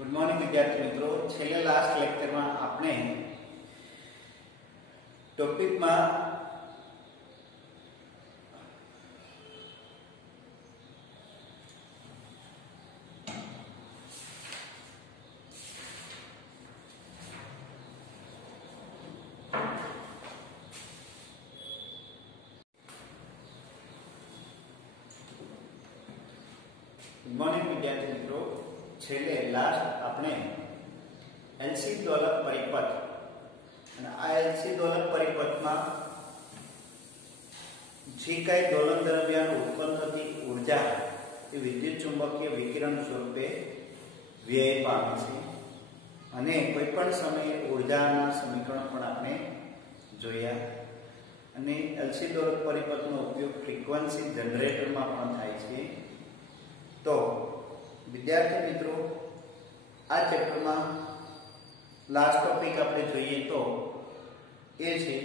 Good morning विद्यार्थी मित्रों, छेल्ले last lecture में आपने टॉपिक में गुड मॉर्निंग विद्यार्थी मित्रों, छेल्ले लास्ट आपने एलसी दोलक परिपथ અને આ એલસી दोलक પરિપથમાં જે કાંઈ दोलन દરમિયાન ઉત્પન્ન થતી ઊર્જા એ વિદ્યુત ચુંબકીય વિકિરણ સ્વરૂપે વ્યય પામે છે અને કોઈપણ સમયે ઊર્જાના સમીકરણ પણ આપણે જોયા અને એલસી दोलक પરિપથનો ઉપયોગ ફ્રીક્વન્સી જનરેટરમાં પણ થાય છે। तो विद्यार्थी मित्रों, आ चैप्टर में लास्ट टॉपिक आपणे जोईए तो ए छे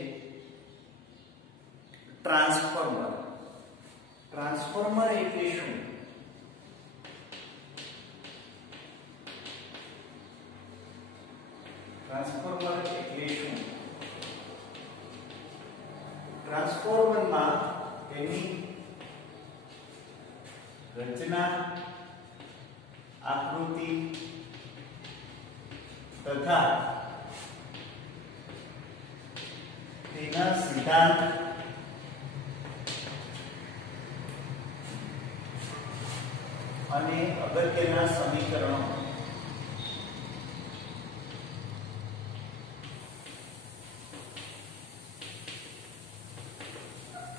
ट्रांसफॉर्मर। ट्रांसफॉर्मर एटले शुं? ट्रांसफॉर्मर एटले शुं? ट्रांसफॉर्मर में एनी रचना, आकृति तथा तेना सिद्धांत अने अगत्यना समीकरणों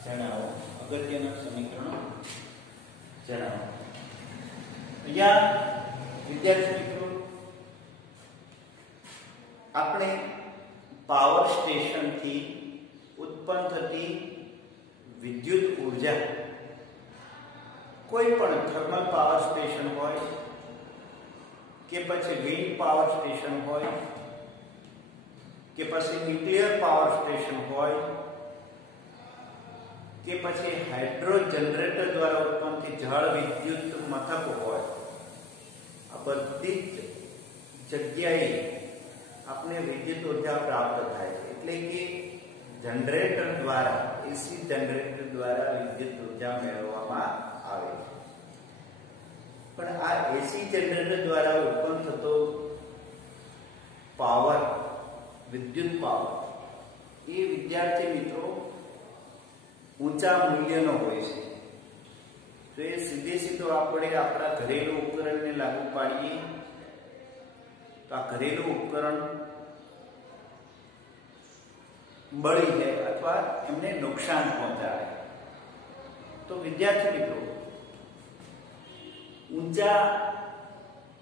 जणावो। अगत्यना समीकरणों जणावो। या विद्यार्थी मित्रों, आपणे पावर स्टेशन थी उत्पन्न थती विद्युत ऊर्जा कोई पण थर्मल पावर स्टेशन होय के पछी विंड पावर स्टेशन होय के पछी न्यूक्लियर पावर स्टेशन होय के पछी हाइड्रो जनरेटर द्वारा उत्पन्न थी जल विद्युत मथक होय, आ बधी जग्याए आपने विद्युत ऊर्जा प्राप्त थाय छे। एटले के जनरेटर द्वारा, एसी जनरेटर द्वारा विद्युत ऊर्जा मेळववामां आवे छे। पण आ एसी जनरेटर द्वारा उत्पन्न थतो पावर, विद्युत पावर, ए विद्यार्थी मित्रों ऊंचा मूल्यनो होय छे। तो ये सीधे सीधो आपणे आपणा घरेलू उपकरणने लागू पाडीए तो आ घरेलू उपकरण बळी जाय अथवा एमने नुकसान पहोंचाडे। तो विद्यार्थी मित्रों, ऊंचा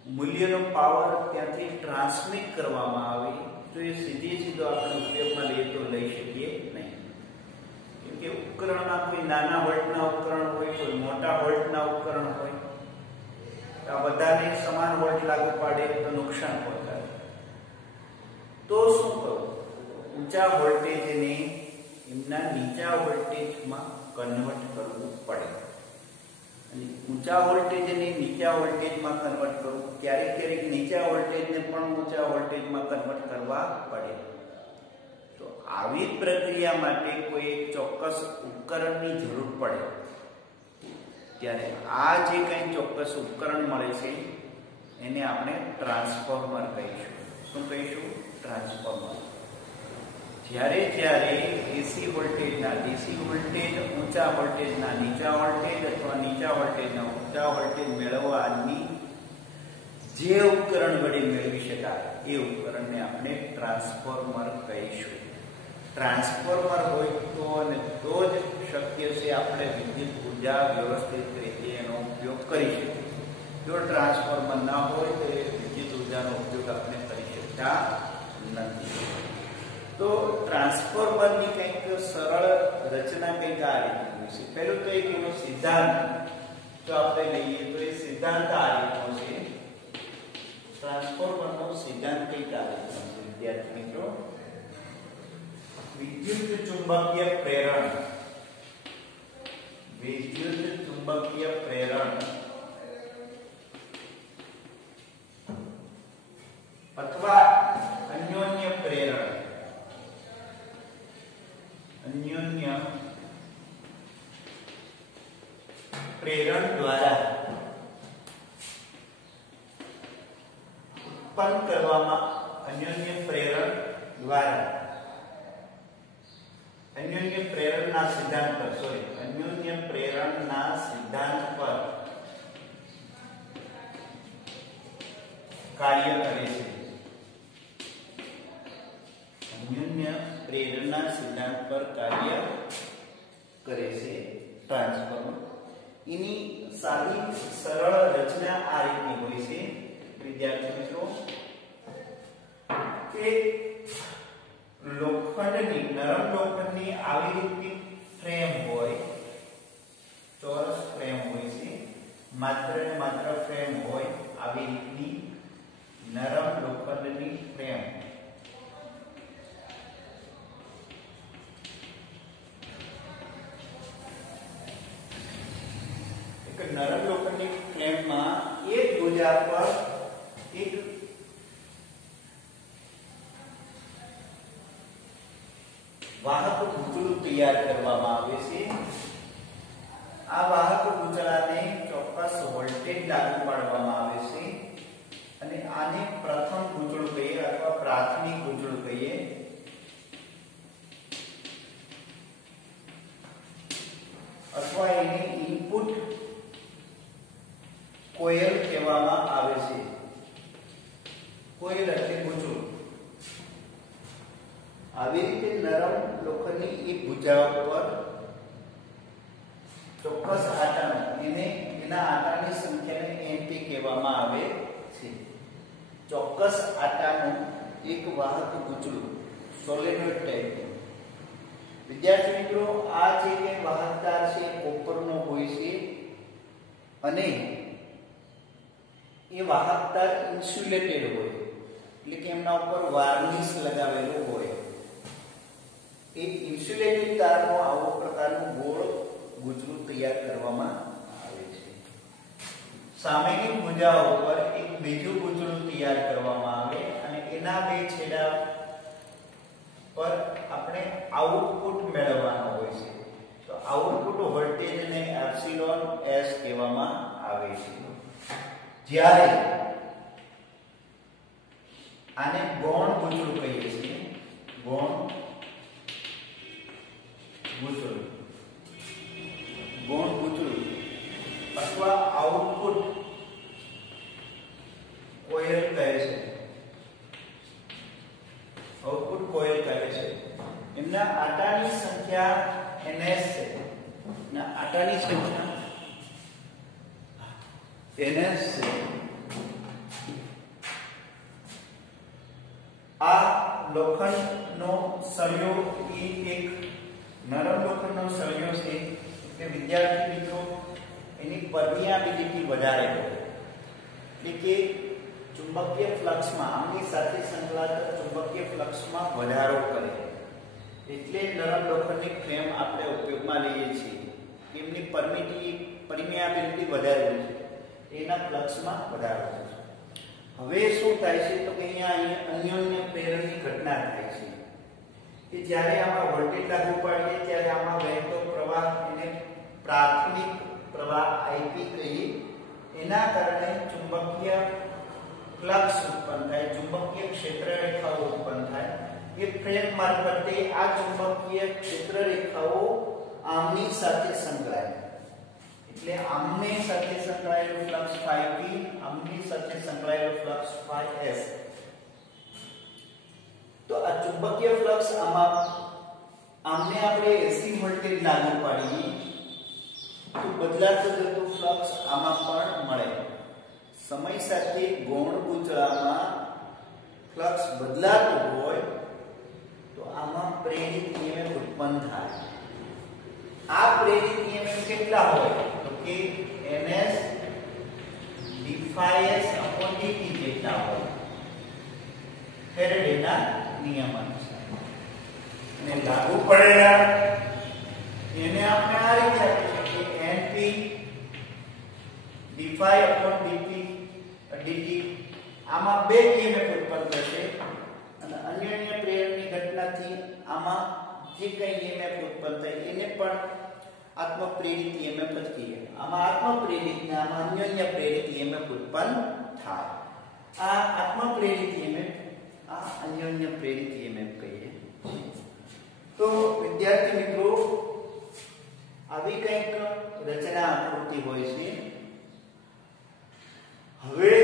मूल्यनो पावर त्यांथी ट्रांसमिट करवामां आवे तो ये सीधे सीधो आपणे उपयोगमां लईए तो लई शकीए नहीं। के उपकरण में कोई नाना वोल्टना उपकरण होय, कोई मोटा वोल्टना उपकरण होय, आ बधाने समान वोल्ट लागू पाडे तो नुकसान पहोंचाडे। तो शुं करवुं? ऊंचा वोल्टेज ने एमना नीचा वोल्टेज में कन्वर्ट करवुं पड़े। अने ऊंचा वोल्टेज ने नीचा वोल्टेज में कन्वर्ट करवुं, क्यारेक क्यारेक नीचा वोल्टेज ने पण ऊंचा वोल्टेज में कन्वर्ट करवा पड़े। तो आवी प्रक्रिया माटे कोई एक चोक्कस उपकरणनी जरूर पड़े त्यारे आ जे कई चोक्कस उपकरण मळे छे एने आपणे ट्रांसफॉर्मर कहीशुं। शुं कहीशुं? ट्रांसफॉर्मर। ज्यारे ज्यारे एसी वोल्टेजना डीसी वोल्टेज ऊंचा वोल्टेजना नीचा वोल्टेज अथवा नीचा वोल्टेजना ऊंचा वोल्टेज मेळववानी जे उपकरण वडे मेळवी शकाय ए उपकरणने आपणे ट्रांसफॉर्मर कहीशुं। ट्रांसफॉर्मर होय तो ज शक्य छे आपणे विद्युत ऊर्जा व्यवस्थित रीते एनो उपयोग करी शकीए। जो ट्रांसफॉर्मर न होय तो विद्युत ऊर्जानो उपयोग आपणे करी शकता नथी। तो ट्रांसफॉर्मरनी कंईक सरळ रचना कंईक आ रीतनी होय छे। पहेલું तो एक एवो सिद्धांत जो आपणे लईए तो ए सिद्धांत आ रीतनो छे। ट्रांसफॉर्मरनो सिद्धांत कंईक आ रीतनो छे विद्यार्थी मित्रों। विद्युत चुंबकीय प्रेरण, विद्युत चुंबकीय प्रेरण પ્રેરણ દ્વારા ઉત્પન્ન કરવામાં અન્યોન્ય પ્રેરણ દ્વારા અન્યોન્ય પ્રેરણના સિદ્ધાંત પર અન્યોન્ય પ્રેરણના સિદ્ધાંત પર કાર્ય કરે છે. અન્યોન્ય પ્રેરણના સિદ્ધાંત પર કાર્ય કરે છે ટ્રાન્સફોર્મર. એની સાદી સરળ રચના આ રીતની હોય છે વિદ્યાર્થી મિત્રો કે લોખંડની નરમ લોખંડની આવી રીતની ફ્રેમ હોય, ચોરસ ફ્રેમ હોય છે, માત્ર ને માત્ર ફ્રેમ હોય, આવી રીતની નરમ લોખંડની ફ્રેમ. એક નરમ લોખંડની ફ્રેમમાં એક ભુજા પર એક વાહક ભૂતળું તૈયાર કરવામાં આવે છે. આ વાહક ભૂતળાને ચોક્કસ વોલ્ટેજ લાગુ પાડવામાં આવે છે અને આને પ્રથમ ભૂતળું કહીએ અથવા પ્રાથમિક ભૂતળું કહીએ. અથવા એને ઇનપુટ કોઇલ કહેવામાં આવે છે. કોઇલ એટલે ભૂતળું. આવી રીતે નરમ લોખંડની એક ભુજા પર ચોક્કસ આટાનું એના આટાની સંખ્યાને એનપી કહેવામાં આવે છે. ચોક્કસ આટાનું એક વાહક ભૂતળું સોલેનોઇડ ટાઈપનું. વિદ્યાર્થી મિત્રો આ જે કે વાહક તાર છે કોપરનો હોય છે અને એ વાહક તાર ઇન્સ્યુલેટેડ હોય એટલે કે એમના ઉપર વાર્નિશ લગાવેલો હોય. એક ઇન્સ્યુલેટેડ તારનો આવો પ્રકારનું ગોળ ગુજરું તૈયાર કરવામાં આવે છે. સામેની ભુજા ઉપર એક બીજું ગુજરું તૈયાર કરવામાં આવે અને એના બે છેડા પર આપણે આઉટપુટ મેળવવાનો હોય છે. તો આઉટપુટ વોલ્ટેજને એપ્સિલોન એસ કહેવામાં આવે છે. જ્યારે આને ગૌણ ગુજરું કહીએ છીએ. ગૌણ ગુજરું અથવા આઉટપુટ કોઇલ કહે છે. આઉટપુટ કોઇલ કહે છે. એમના આટાની સંખ્યા ns છે. ના આટાની સંખ્યા ns છે. આ લોખંડનો સળિયો એક નરમ લોખંડનો સળિયો છે કે વિદ્યાર્થી મિત્રો એની પરમિયાબિલિટી વધારે હોય એટલે કે ચુંબકીય ફ્લક્સમાં આમની સાથે સંકળાયેલા ચુંબકીય ફ્લક્સમાં વધારો કરે. એટલે નરમ લોખંડની ફ્રેમ આપણે ઉપયોગમાં લઈએ છીએ. એમની પરમિયાબિલિટી વધારે હોય છે, એના ફ્લક્સમાં વધારો થાય છે. હવે શું થાય છે તો કે અહીંયા અન્યોન્ય પ્રેરણની ઘટના થાય છે કે જ્યારે આમાં વોલ્ટેજ લાગુ પાડીએ ત્યારે આમાં વહેતો પ્રવાહ એને પ્રાથમિક પ્રવાહ IP કહીએ. એના કારણે ચુંબકીય ફ્લક્સ ઉત્પન્ન થાય, ચુંબકીય ક્ષેત્ર રેખાઓ ઉત્પન્ન થાય. એ ફ્રેમ મારફતે આ ચુંબકીય ક્ષેત્ર રેખાઓ આમની સાથે સંકળાય. એટલે આમની સાથે સંકળાયેલું ફ્લક્સ phi p, આમની સાથે સંકળાયેલું ફ્લક્સ phi s. તો આ ચુંબકીય ફ્લક્સ આમને આપણે AC વોલ્ટેજ લાગુ પાડીએ તો બદલાતો જતો ફ્લક્સ આમાં પણ મળે. સમય સાથે ગૌણ ગુંચળામાં ફ્લક્સ બદલાતો હોય તો આમાં પ્રેરિત EMF ઉત્પન્ન થાય. આ પ્રેરિત EMF કેટલા હોય તો કે ns d∅s/dt જેટલા હોય ફેરેડેના નિયમ અનુસાર. અને લાગુ પડેલા એને આપણે આ રીતે આપી શકીએ np d∅dt. આમાં બે EMF ઉત્પન્ન થશે અને અન્યોન્ય પ્રેરણની ઘટનાથી આમાં જે કંઈ EMF ઉત્પન્ન થાય એને પણ આત્મપ્રેરિત EMF જ કહીએ. આમાં આ આત્મપ્રેરિત ને આમાં અન્યોન્ય પ્રેરિત EMF ઉત્પન્ન થાય. આ આત્મપ્રેરિત EMF, આ અન્યોન્ય પ્રેરિત EMF કહીએ. તો વિદ્યાર્થી મિત્રો આવી કંઈક રચના આકૃતિ હોય છે. હવે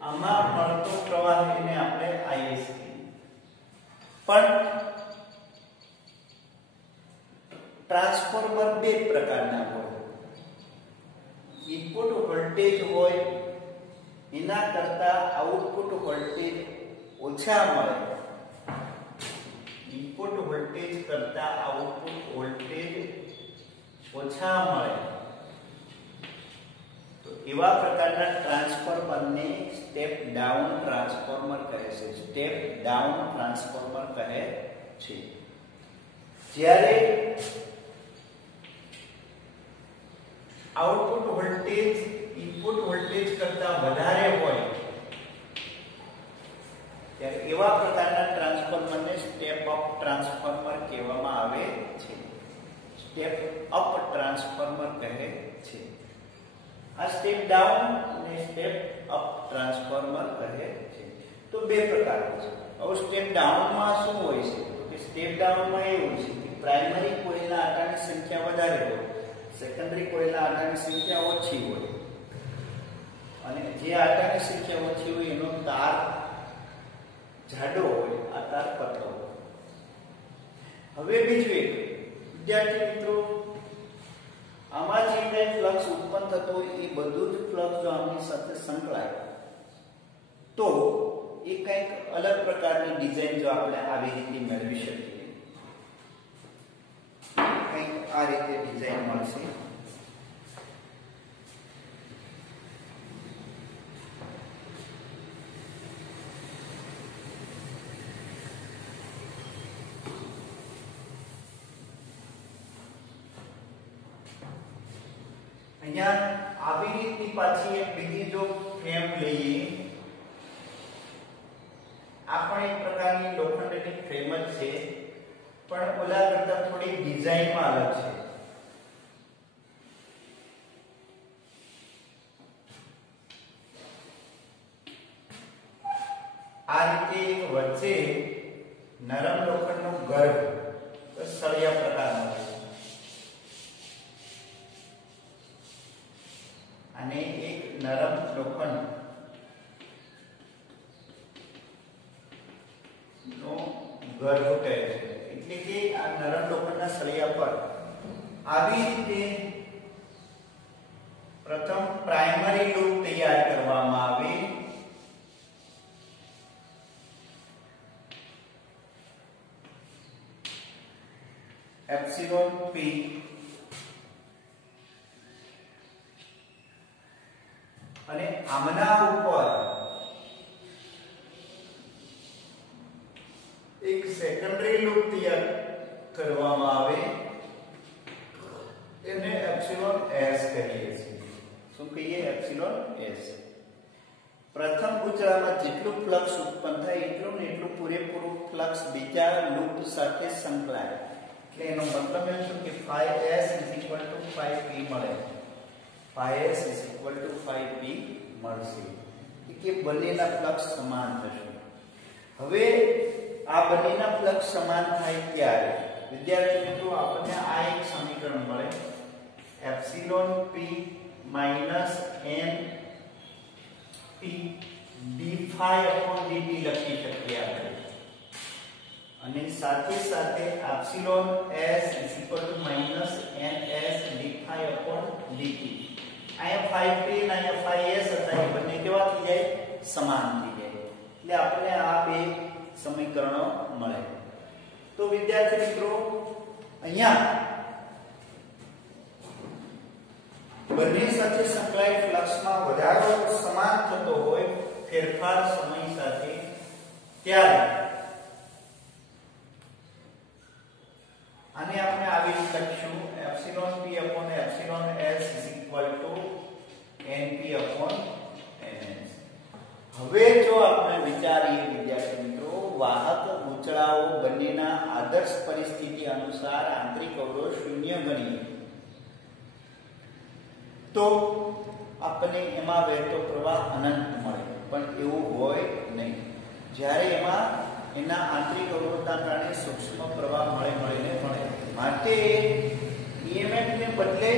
આમાં મળતો પ્રવાહ એને આપણે IS કહીએ. પણ ટ્રાન્સફોર્મર બે પ્રકારના હોય. ઇનપુટ વોલ્ટેજ હોય એના કરતા આઉટપુટ વોલ્ટેજ ઓછા મળે. ઇનપુટ વોલ્ટેજ કરતા આઉટપુટ વોલ્ટેજ ઓછા મળે તો એવા પ્રકારના ટ્રાન્સફોર્મરને સ્ટેપ ડાઉન ટ્રાન્સફોર્મર કહે છે. સ્ટેપ ડાઉન ટ્રાન્સફોર્મર કહે છે. જ્યારે આઉટપુટ વોલ્ટેજ ઇનપુટ વોલ્ટેજ કરતા વધારે હોય ત્યારે એવા પ્રકારના ટ્રાન્સફોર્મરને સ્ટેપ અપ ટ્રાન્સફોર્મર કહેવામાં આવે છે. સ્ટેપ અપ ટ્રાન્સફોર્મર કહે છે. આ સ્ટેપ ડાઉન અને સ્ટેપ અપ ટ્રાન્સફોર્મર કહે છે. તો બે પ્રકારના છે. હવે સ્ટેપ ડાઉનમાં શું હોય છે? તો કે સ્ટેપ ડાઉનમાં એવું છે કે પ્રાઇમરી કોઇલના આટાની સંખ્યા વધારે હોય, સેકન્ડરી કોઇલના આટાની સંખ્યા ઓછી હોય, અને જે આટાની સંખ્યા ઓછી હોય એનો તાર જાડો હોય, આ તાર પતળો હોય. હવે બીજું એક વિદ્યાર્થી મિત્રો, આમાં જે કંઈ ફ્લક્સ ઉત્પન્ન થતો હોય એ બધું જ ફ્લક્સ જો આમની સાથે સંકળાય તો એ કંઈક અલગ પ્રકારની ડિઝાઇન જો આપણે આવી રીતે મેળવી શકીએ. કંઈક આ રીતે ડિઝાઇન મળશે. અહીંયા આવી રીતની પાછી એક બીજી જો ફ્રેમ લઈએ, આ પણ એક પ્રકારની લોખંડની ફ્રેમ જ છે, પણ ઓલા કરતા થોડી ડિઝાઇનમાં અલગ છે. આ રીતે એક વચ્ચે નરમ લોખંડનો ગર્ભ સળિયા પ્રકારનો છે અને એક નરમ લોખંડ નો ગર્ભ કહે છે. એટલે કે આ નરમ લોખંડના સળિયા પર આવી રીતે પ્રથમ પ્રાઇમરી લૂપ તૈયાર કરવામાં આવે. એપ્સિલોન P અને આમના ઉપર એક સેકન્ડરી લૂપ તૈયાર કરવામાં આવે, એને એપ્સિલોન S કહીએ છીએ. શું કહીએ? Epsilon S. પ્રથમ ગૂંચળામાં જેટલું ફ્લક્સ ઉત્પન્ન થાય એટલું ને એટલું પૂરેપૂરું ફ્લક્સ બીજા લૂપ સાથે સંકળાય. એટલે એનો મતલબ એમ છે કે phi S phi P મળે. phi S phi P મળશે કે બંનેના ફ્લક્સ સમાન થશે. હવે આ બંનેના ફ્લક્સ સમાન થાય ત્યારે વિદ્યાર્થી મિત્રો આપણને આ એક સમીકરણ મળે. Epsilon P minus n P d phi dt લખી શકીએ આપણે. અને સાથે સાથે epsilon S minus ns d phi dt. અહીંયા phi P અને અહીંયા phi S હતા, એ બંને કેવા થઈ જાય? સમાન થઈ જાય. એટલે આપણને આ બે સમીકરણો મળે. તો વિદ્યાર્થી મિત્રો અહીંયા બંને સાથે સંકળાયેલ ફ્લક્સમાં વધારો સમાન થતો હોય ફેરફાર સમય સાથે, ત્યારે આને આપણે આવી રીતે લખીશું. Epsilon P upon epsilon S is equal to NP upon NS. હવે જો આપણે વિચારીએ વિદ્યાર્થી મિત્રો, વાહક ગૂંચળાઓ બંનેના આદર્શ પરિસ્થિતિ અનુસાર આંતરિક અવરોધ 0 ગણીએ તો આપણને એમાં વહેતો પ્રવાહ અનંત મળે, પણ એવું હોય નહીં. જ્યારે એમાં એના આંતરિક અવરોધના કારણે સૂક્ષ્મ પ્રવાહ મળીને મળે. માટે EMF ને બદલે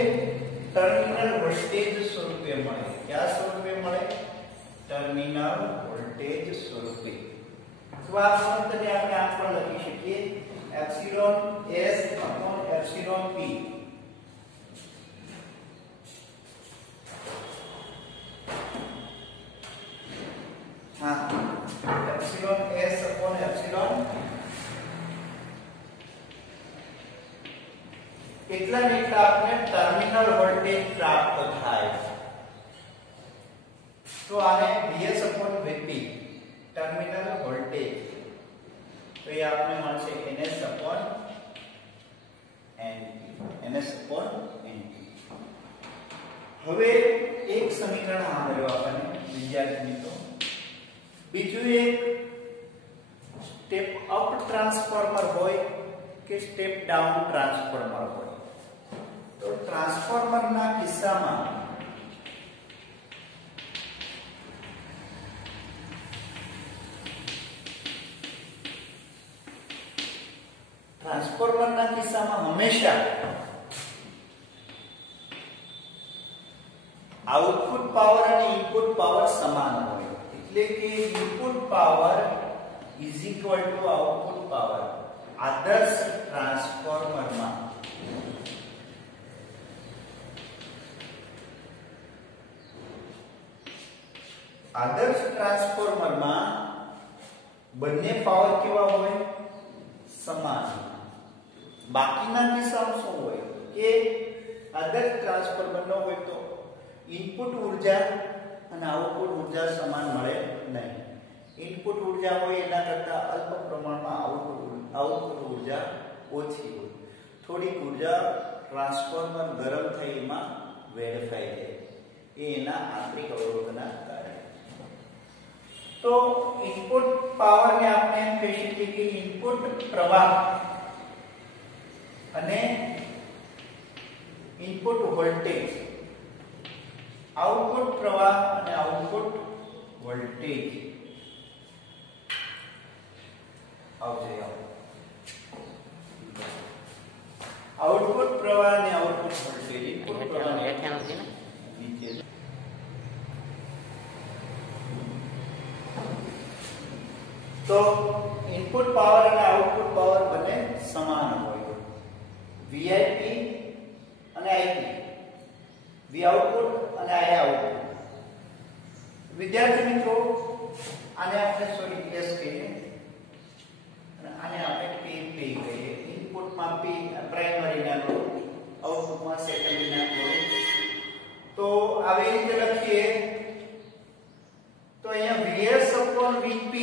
ટર્મિનલ વોલ્ટેજ સ્વરૂપે મળે. કયા સ્વરૂપે મળે? ટર્મિનલ વોલ્ટેજ સ્વરૂપે. તો આ સંબંધને આપણે આમ પણ લખી શકીએ, epsilon S upon epsilon P. Epsilon S upon epsilon એટલા ને એટલા આપણે ટર્મિનલ વોલ્ટેજ પ્રાપ્ત થાય. તો આને Vs upon Vp terminal voltage, તો એ આપણે મળશે Ns अपॉन Np. હવે એક સમીકરણ આ મળ્યું આપણને વિદ્યાર્થી મિત્રો. બીજું એક સ્ટેપ અપ ટ્રાન્સફોર્મર હોય કે સ્ટેપ ડાઉન ટ્રાન્સફોર્મર હોય. તો ટ્રાન્સફોર્મરના કિસ્સામાં હંમેશા આઉટપુટ પાવર અને ઇનપુટ પાવર સમાન હોય. એટલે કે input power is equal to output power. આદર્શ ટ્રાન્સફોર્મરમાં બંને પાવર કેવા હોય? સમાન. બાકીના કિસ્સામાં શું હોય કે આદર્શ ટ્રાન્સફોર્મર ન હોય તો ઇનપુટ ઉર્જા અને આઉટપુટ ઉર્જા સમાન મળે નહીં. ઇનપુટ ઉર્જા હોય એના કરતા અલ્પ પ્રમાણમાં આઉટપુટ ઉર્જા ઓછી હોય. થોડીક ઉર્જા ટ્રાન્સફોર્મર ગરમ થઈ એમાં વેડફાઈ જાય, એ એના આંતરિક અવરોધના કારણે. તો ઇનપુટ પાવરને આપણે એમ કહી શકીએ કે ઇનપુટ પ્રવાહ અને ઇનપુટ વોલ્ટેજ, આઉટપુટ પ્રવાહ અને આઉટપુટ વોલ્ટેજ. આઉટપુટ પ્રવાહ અને આઉટપુટ વોલ્ટેજ. ઇનપુટ પ્રવાહ નીચે. તો ઇનપુટ પાવર અને આઉટપુટ પાવર બંને સમાન હોય. VIP અને IP, V આઉટપુટ અને I આઉટપુટ. વિદ્યાર્થી મિત્રો, આને આપણે S કહીએ અને આને આપણે P કહીએ. ઇનપુટમાં P પ્રાઇમરી ના લોડ, આઉટપુટમાં સેકન્ડરી ના લોડ. તો આવી રીતે લખીએ તો અહીંયા Vs Vp,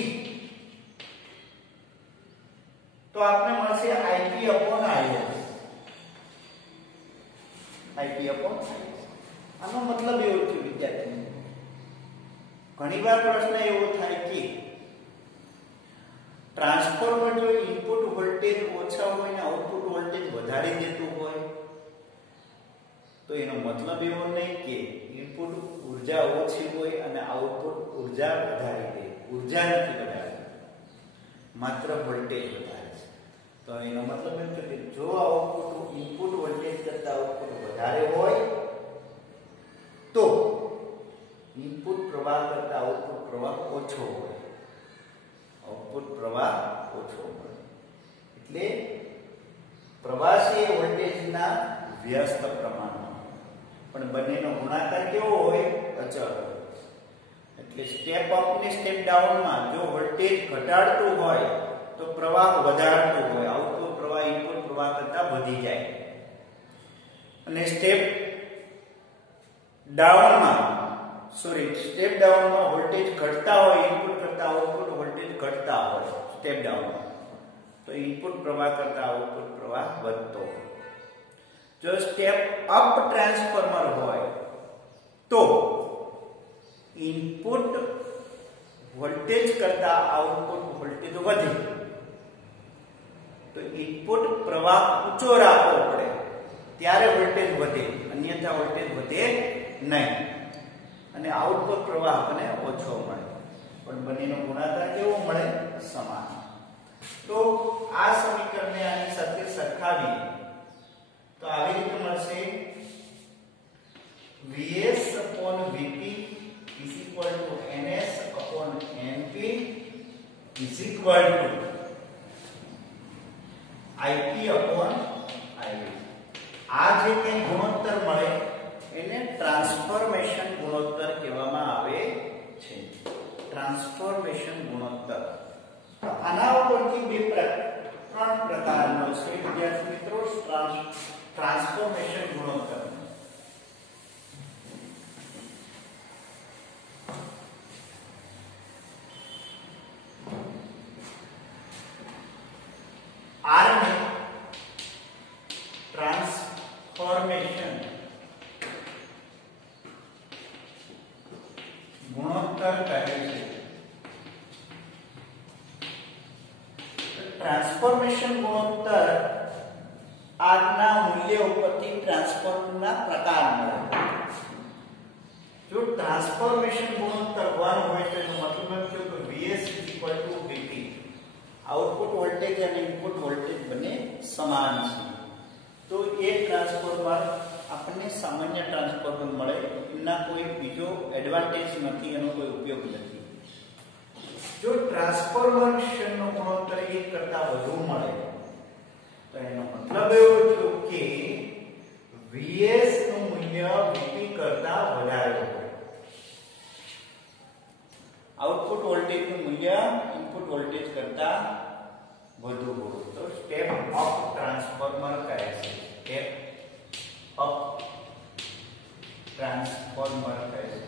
તો આપણે મળશે IP upon IS. આનો મતલબ એવો છે વિદ્યાર્થી, ઘણીવાર પ્રશ્ન એવો થાય કે ટ્રાન્સફોર્મર જો ઇનપુટ વોલ્ટેજ ઓછા હોય ને આઉટપુટ વોલ્ટેજ વધારી દેતું હોય તો એનો મતલબ એવો નહીં કે ઇનપુટ ઉર્જા ઓછી હોય અને આઉટપુટ ઉર્જા વધારી દે. ઉર્જા નથી વધારતી, માત્ર વોલ્ટેજ વધારે છે. તો એનો મતલબ એમ છે કે જો આઉટપુટ ઇનપુટ વોલ્ટેજ કરતા આઉટપુટ વધારે હોય તો ઇનપુટ પ્રવાહ કરતા આઉટપુટ પ્રવાહ ઓછો હોય. એટલે પ્રવાહ છે વોલ્ટેજના વ્યસ્ત પ્રમાણમાં, પણ બંનેનો ગુણાકાર કેવો હોય? અચળ. એટલે સ્ટેપ અપ ને સ્ટેપ ડાઉન માં જો વોલ્ટેજ ઘટાડતું હોય તો પ્રવાહ વધારતું હોય. આઉટપુટ પ્રવાહ ઇનપુટ પ્રવાહ કરતા વધી જાય. અને સ્ટેપ ડાઉનમાં વોલ્ટેજ ઘટતા હોય, ઇનપુટ કરતા આઉટપુટ વોલ્ટેજ ઘટતા હોય સ્ટેપ ડાઉનમાં, તો ઇનપુટ પ્રવાહ કરતા આઉટપુટ પ્રવાહ વધતો હોય. જો સ્ટેપ અપ ટ્રાન્સફોર્મર હોય તો ઇનપુટ વોલ્ટેજ કરતા આઉટપુટ વોલ્ટેજ વધે, તો ઇનપુટ પ્રવાહ ઊંચો રાખવો પડે ત્યારે વોલ્ટેજ વધે, અન્ય અહીંયા વોલ્ટેજ વધે નહીં અને આઉટપુટ પ્રવાહ આપણને ઓછો મળે, પણ બંનેનો ગુણાકાર કેવો મળે? સમાન. તો આ સમીકરણને આની સાથે સરખાવીએ તો આવી રીતે મળશે Vs upon Vp is equal to Ns upon Np is equal to Ip upon Ip. આ જે કંઈ ગુણોત્તર મળે એને ટ્રાન્સફોર્મેશન ગુણોત્તર કહેવામાં આવે છે. ટ્રાન્સફોર્મેશન ગુણોત્તર. આના ઉપરથી ત્રણ પ્રકારનો છે વિદ્યાર્થી મિત્રો ટ્રાન્સફોર્મેશન ગુણોત્તર. R ને ટ્રાન્સફોર્મેશન ગુણોત્તર કહે છે. ટ્રાન્સફોર્મેશન ગુણોત્તર આજના મૂલ્ય ઉપરથી ટ્રાન્સફોર્મના પ્રકાર મળે. જો ટ્રાન્સફોર્મેશન ગુણોત્તર 1 હોય તો એનો મતલબ થયો કે Vs Vp, આઉટપુટ વોલ્ટેજ અને ઇનપુટ વોલ્ટેજ બંને સમાન છે. તો એ ટ્રાન્સફોર્મર આપણને સામાન્ય ટ્રાન્સફોર્મર મળે, એના કોઈ બીજો એડવાન્ટેજ નથી, એનો કોઈ ઉપયોગ નથી. જો ટ્રાન્સફોર્મેશનનો ગુણોત્તર 1 કરતા વધુ મળે તો એનો મતલબ એવો થયો કે Vs નું મૂલ્ય Vp કરતા વધારે હોય, આઉટપુટ વોલ્ટેજ નું મૂલ્ય ઇનપુટ વોલ્ટેજ કરતા વધુ હોય તો સ્ટેપ અપ ટ્રાન્સફોર્મર કહે છે. સ્ટેપ અપ ટ્રાન્સફોર્મર કહે છે.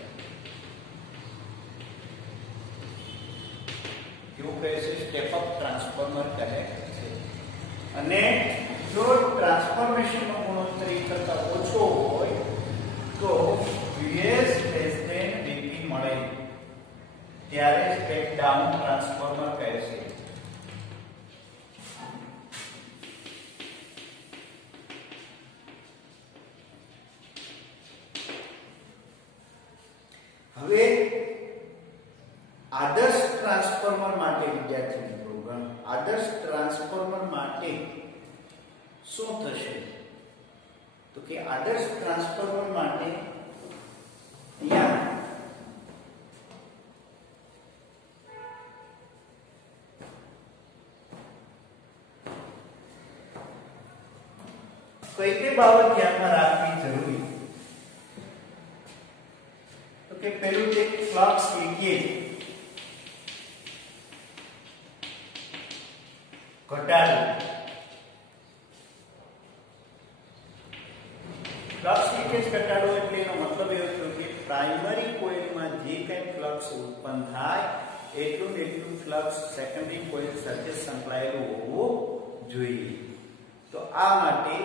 કેવું કહે છે? સ્ટેપ અપ ટ્રાન્સફોર્મર કહે છે. અને જો ટ્રાન્સફોર્મેશન નો ગુણોત્તર 1 કરતા ઓછો હોય તો Vs Vp મળે, ત્યારે સ્ટેપ ડાઉન ટ્રાન્સફોર્મર કહે છે. હવે આદર્શ ટ્રાન્સફોર્મર માટે વિદ્યાર્થી મિત્રો, આદર્શ ટ્રાન્સફોર્મર માટે શું થશે? તો કે આદર્શ ટ્રાન્સફોર્મર માટે અહીંયા કઈ કઈ બાબત ધ્યાનમાં રાખવી જરૂરી? તો કે પહેલું છે ફ્લક્સ લિંકેજ ઘટાડવું. ફ્લક્સ લિંકેજ ઘટાડવો એટલે એનો મતલબ એવો થયો કે પ્રાઇમરી કોઇલમાં જે કંઈ ફ્લક્સ ઉત્પન્ન થાય એટલું ને એટલું ફ્લક્સ સેકન્ડરી કોઇલ સાથે સંકળાયેલું હોવું જોઈએ. તો આ માટે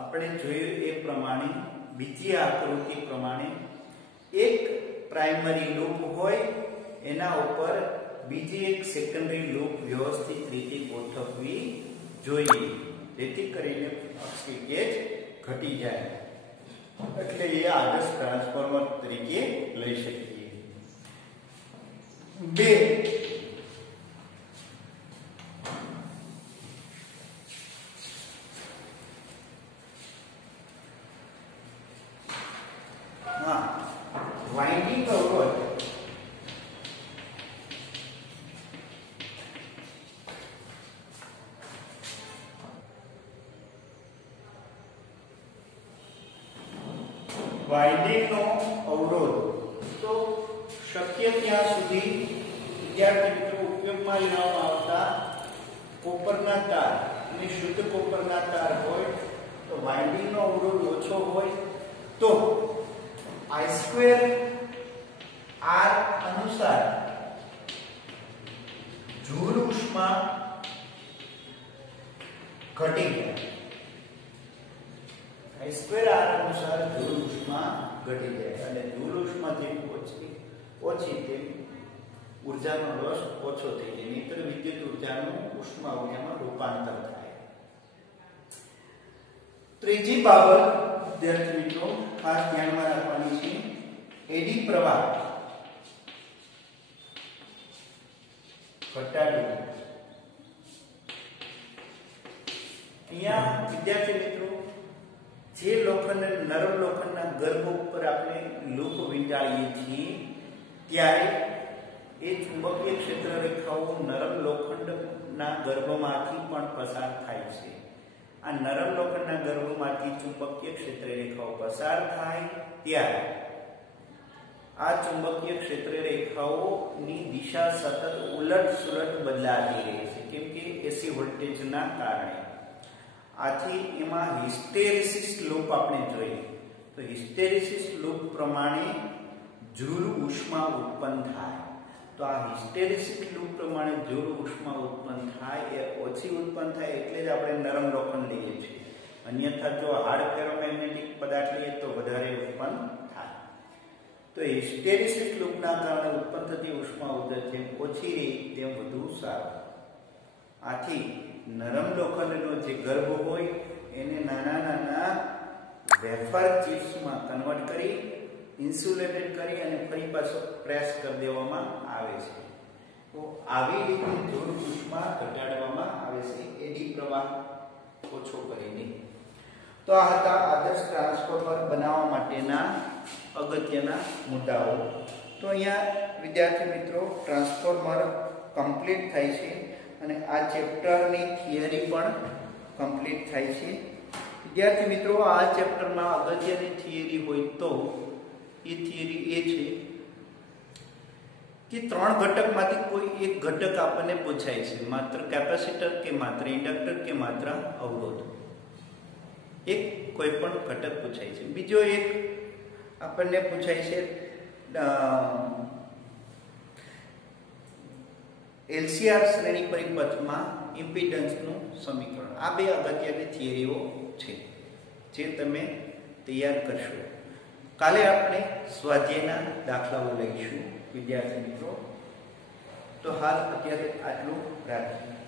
આપણે જોયું એ પ્રમાણે બીજી આકૃતિ પ્રમાણે એક પ્રાઇમરી લૂપ હોય એના ઉપર બીજી એક સેકન્ડરી લૂપ વ્યવસ્થિત રીતે ગોઠવવી જોઈએ, જેથી કરીને ફ્લક્સ લિંકેજ ઘટી જાય. એટલે એ આદર્શ ટ્રાન્સફોર્મર તરીકે લઈ શકીએ. 2 વાઇન્ડિંગ અવરોધ. વાઇન્ડિંગ નો અવરોધ તો શક્ય ત્યાં સુધી વિદ્યાર્થી મિત્રો ઉપયોગમાં લેવામાં આવતા કોપરના તાર અને શુદ્ધ કોપરના તાર હોય તો વાઇન્ડિંગ નો અવરોધ ઓછો હોય તો I² R અનુસાર જૂલ ઉષ્મા ઘટી જાય. I² R અનુસાર જૂલ ઉષ્મા ઘટી જાય અને જૂલ ઉષ્મા જેમ ઓછી તેમ ઉર્જાનો લોસ ઓછો થઈ જાય, નહીંતર વિદ્યુત ઉર્જાનું ઉષ્મા ઉર્જામાં રૂપાંતર થાય. ત્રીજી બાબત વિદ્યાર્થી મિત્રો ખાસ ધ્યાનમાં રાખવાની છે એડી પ્રવાહ ઘટાડવું. અહીંયા વિદ્યાર્થી મિત્રો જે લોખંડ નરમ લોખંડના ગર્ભ ઉપર આપણે લૂપ વીંટાળીએ છીએ ત્યારે એ ચુંબકીય ક્ષેત્ર રેખાઓ નરમ લોખંડના ગર્ભમાંથી પણ પસાર થાય છે. આ નરમ લોખંડના ગર્ભમાંથી ચુંબકીય ક્ષેત્ર રેખાઓ પસાર થાય ત્યારે આ ચુંબકીય ક્ષેત્ર રેખાઓની દિશા સતત ઉલટ સુલટ બદલાતી રહે છે, કેમ કે એસી વોલ્ટેજના કારણે. આથી એમાં હિસ્ટેરેસિસ લૂપ આપણે જોઈએ તો હિસ્ટેરેસિસ લૂપ પ્રમાણે જૂલ ઉષ્મા ઉત્પન્ન થાય. તો આ હિસ્ટેરેસિસ લૂપ પ્રમાણે જૂલ ઉષ્મા ઉત્પન્ન થાય એ ઓછી ઉત્પન્ન થાય એટલે જ આપણે નરમ લોખંડ લઈએ છીએ. અન્યથા જો હાર્ડ ફેરોમેગ્નેટિક પદાર્થ લઈએ તો વધારે ઉત્પન્ન થાય. તો હિસ્ટેરેસિસ લૂપના કારણે ઉત્પન્ન થતી ઉષ્મા ઉત્પન્ન ઓછી રહે તેમ વધુ સારું. આથી નરમ લોખંડનો જે ગર્ભ હોય એને નાના નાના વેફર ચિપ્સમાં કન્વર્ટ કરી ઇન્સ્યુલેટેડ કરી અને ફરી પાછો પ્રેસ કરી દેવામાં આવે છે. તો આવી રીતે જૂલ ઉષ્મા ઘટાડવામાં આવે છે એડી પ્રવાહ ઓછો કરીને. તો આ હતા આદર્શ ટ્રાન્સફોર્મર બનાવવા માટેના અગત્યના મુદ્દાઓ. તો અહીંયા વિદ્યાર્થી મિત્રો ટ્રાન્સફોર્મર કમ્પ્લીટ થાય છે અને આ ચેપ્ટરની થિયરી પણ કમ્પ્લીટ થાય છે. વિદ્યાર્થી મિત્રો આ ચેપ્ટરમાં અગત્યની થિયરી હોય તો એ થિયરી એ છે કે ત્રણ ઘટકમાંથી કોઈ એક ઘટક આપણને પૂછાય છે, માત્ર કેપેસિટર કે માત્ર ઇન્ડક્ટર કે માત્ર અવરોધ. એક કોઈ પણ ઘટક પૂછાય છે. બીજો એક આપણને પૂછાય છે એલસીઆર શ્રેણી પરિપથમાં ઇમ્પિડન્સનું સમીકરણ. આ બે અગત્યની થિયરીઓ છે જે તમે તૈયાર કરશો. કાલે આપણે સ્વાધ્યાયના દાખલાઓ લઈશું વિદ્યાર્થી મિત્રો. તો હાલ અત્યારે આટલું રાખીએ.